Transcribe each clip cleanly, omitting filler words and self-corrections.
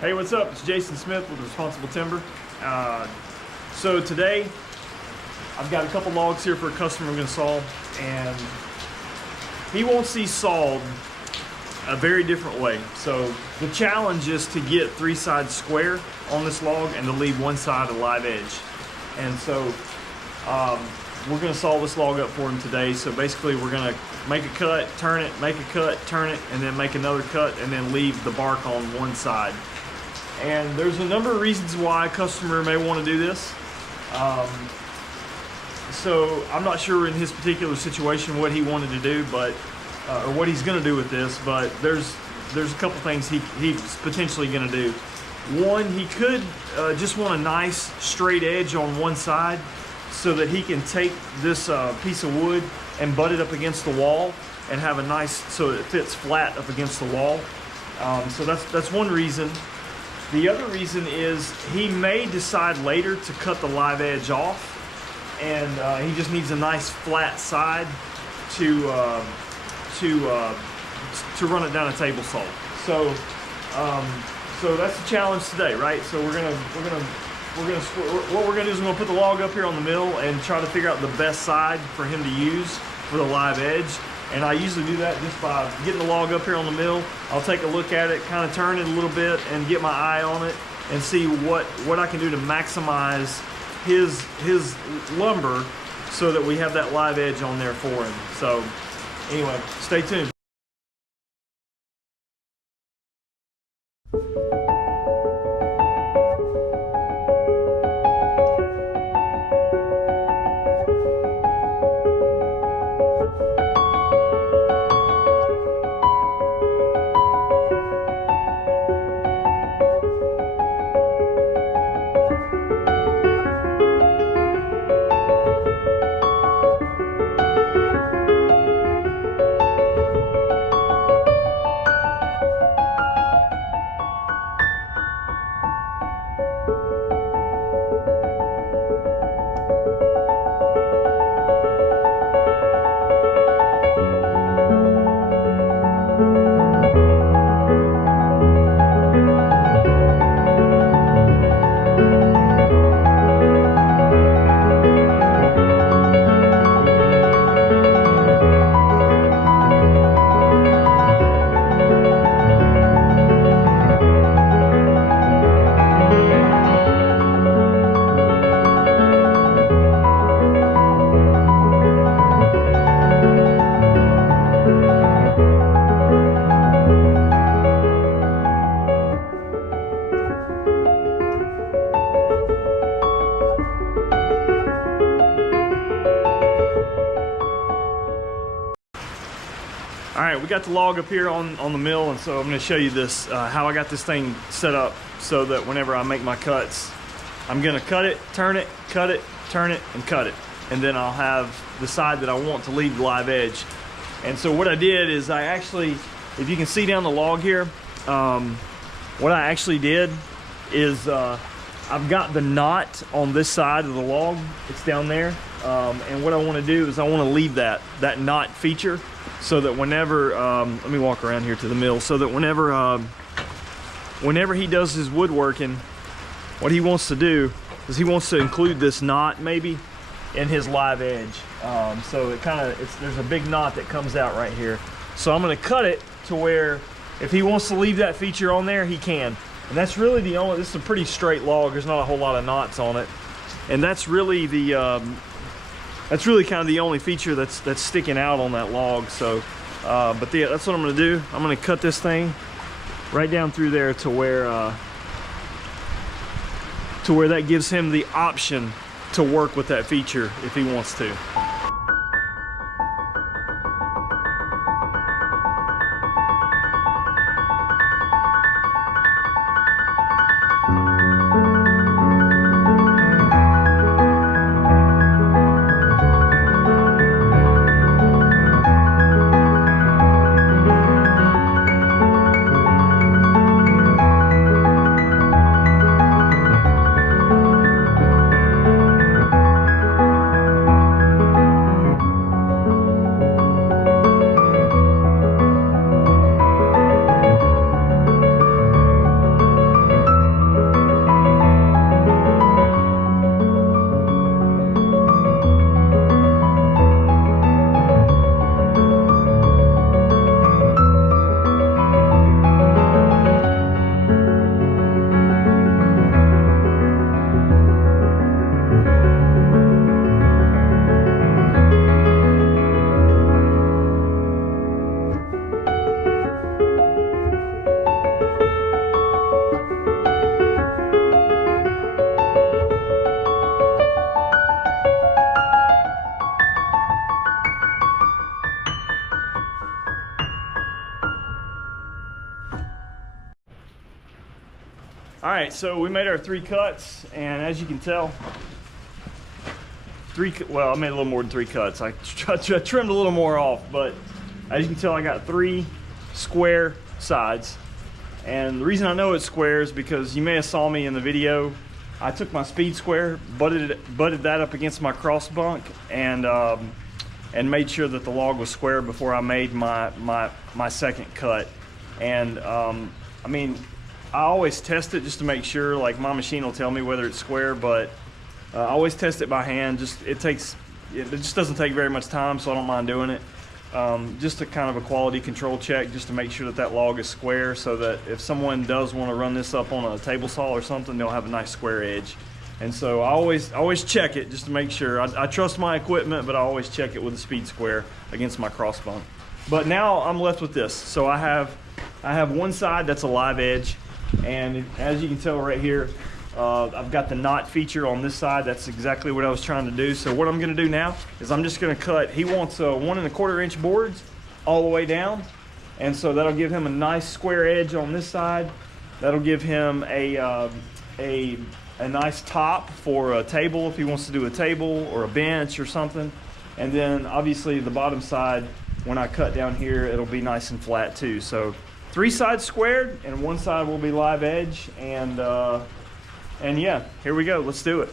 Hey, what's up? It's Jason Smith with Responsible Timber. So today, I've got a couple logs here for a customer I'm going to saw, and he wants these sawed a very different way. So the challenge is to get three sides square on this log and to leave one side a live edge. And so we're going to saw this log up for him today. So basically we're going to make a cut, turn it, make a cut, turn it, and then make another cut, and then leave the bark on one side. And there's a number of reasons why a customer may want to do this. So I'm not sure in his particular situation what he wanted to do, but or what he's going to do with this. But there's a couple things he's potentially going to do. One, he could just want a nice straight edge on one side, so that he can take this piece of wood and butt it up against the wall and have a nice, so it fits flat up against the wall. So that's one reason. The other reason is he may decide later to cut the live edge off, and he just needs a nice flat side to run it down a table saw. So so that's the challenge today, right? So what we're gonna do is we're gonna put the log up here on the mill and try to figure out the best side for him to use for the live edge. And I usually do that just by getting the log up here on the mill. I'll take a look at it, kind of turn it a little bit, and get my eye on it and see what I can do to maximize his lumber so that we have that live edge on there for him. So anyway, stay tuned. All right, we got the log up here on the mill, and so I'm going to show you this, how I got this thing set up so that whenever I make my cuts, I'm going to cut it, turn it, turn it, and cut it. And then I'll have the side that I want to leave the live edge. And so what I did is I actually, if you can see down the log here, what I actually did is I've got the knot on this side of the log. It's down there. And what I want to do is I want to leave that knot feature, so that whenever, let me walk around here to the mill, so that whenever he does his woodworking, what he wants to do is he wants to include this knot maybe in his live edge. So it kind of, there's a big knot that comes out right here. So I'm going to cut it to where if he wants to leave that feature on there, he can. And that's really the only, this is a pretty straight log. There's not a whole lot of knots on it. And that's really the, that's really kind of the only feature that's sticking out on that log. So, but that's what I'm going to do. I'm going to cut this thing right down through there to where that gives him the option to work with that feature if he wants to. All right, so we made our 3 cuts, and as you can tell, well, I made a little more than 3 cuts. I trimmed a little more off, but as you can tell, I got 3 square sides. And the reason I know it's square is because you may have saw me in the video. I took my speed square, butted that up against my cross bunk, and made sure that the log was square before I made my second cut. And I mean, I always test it just to make sure. Like, my machine will tell me whether it's square, but I always test it by hand. It just doesn't take very much time, so I don't mind doing it. Just a kind of a quality control check, just to make sure that that log is square, so that if someone does want to run this up on a table saw or something, they'll have a nice square edge. And so I always check it just to make sure. I trust my equipment, but I always check it with a speed square against my cross bunk. But now I'm left with this. So I have one side that's a live edge, and as you can tell right here, I've got the knot feature on this side. That's exactly what I was trying to do. So what I'm going to do now is I'm just going to cut. He wants 1 1/4 inch boards all the way down, and so that'll give him a nice square edge on this side. That'll give him a nice top for a table if he wants to do a table or a bench or something. And then obviously the bottom side, when I cut down here, it'll be nice and flat too. So 3 sides squared, and 1 side will be live edge. And yeah, here we go. Let's do it.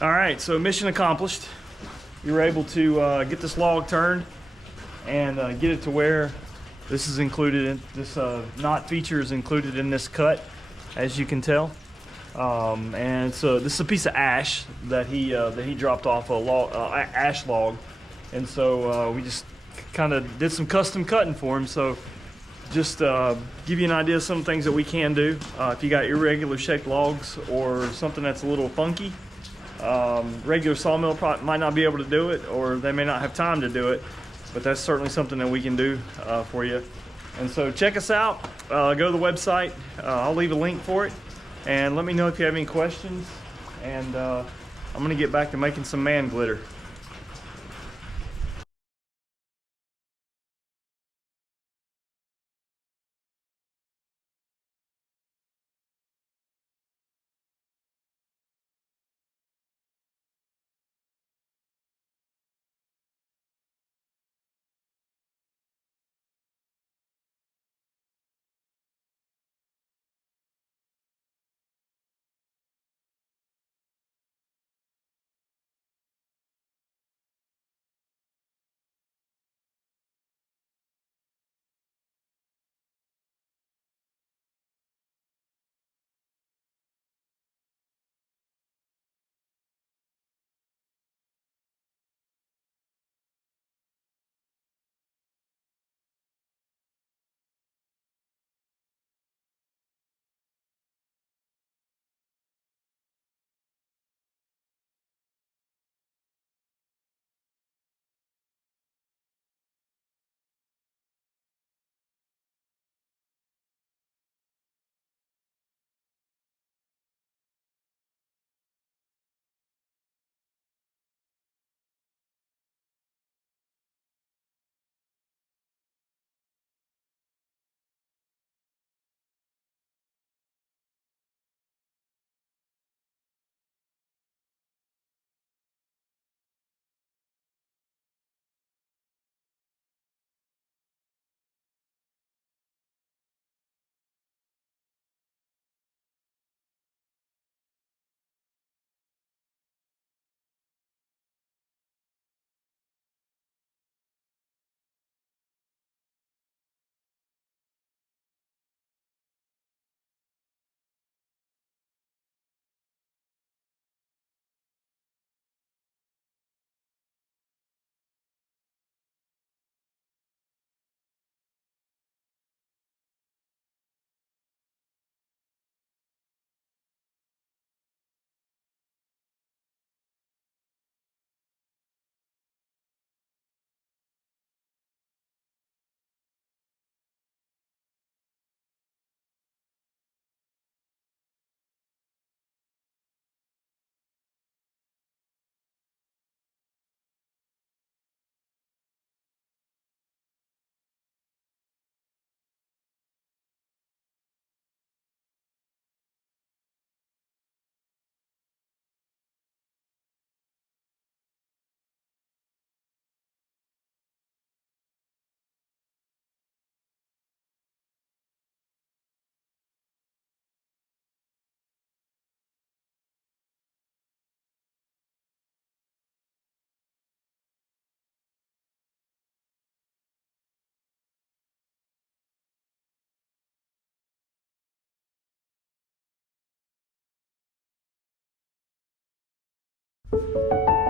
All right, so mission accomplished. You were able to get this log turned and get it to where this is included in this knot feature is included in this cut, as you can tell. And so this is a piece of ash that he dropped off a log, ash log, and so we just kind of did some custom cutting for him. So just give you an idea of some things that we can do if you got irregular shaped logs or something that's a little funky. Regular sawmill might not be able to do it, or they may not have time to do it, but that's certainly something that we can do for you. And so check us out, go to the website, I'll leave a link for it, and let me know if you have any questions, and I'm gonna get back to making some man glitter. you.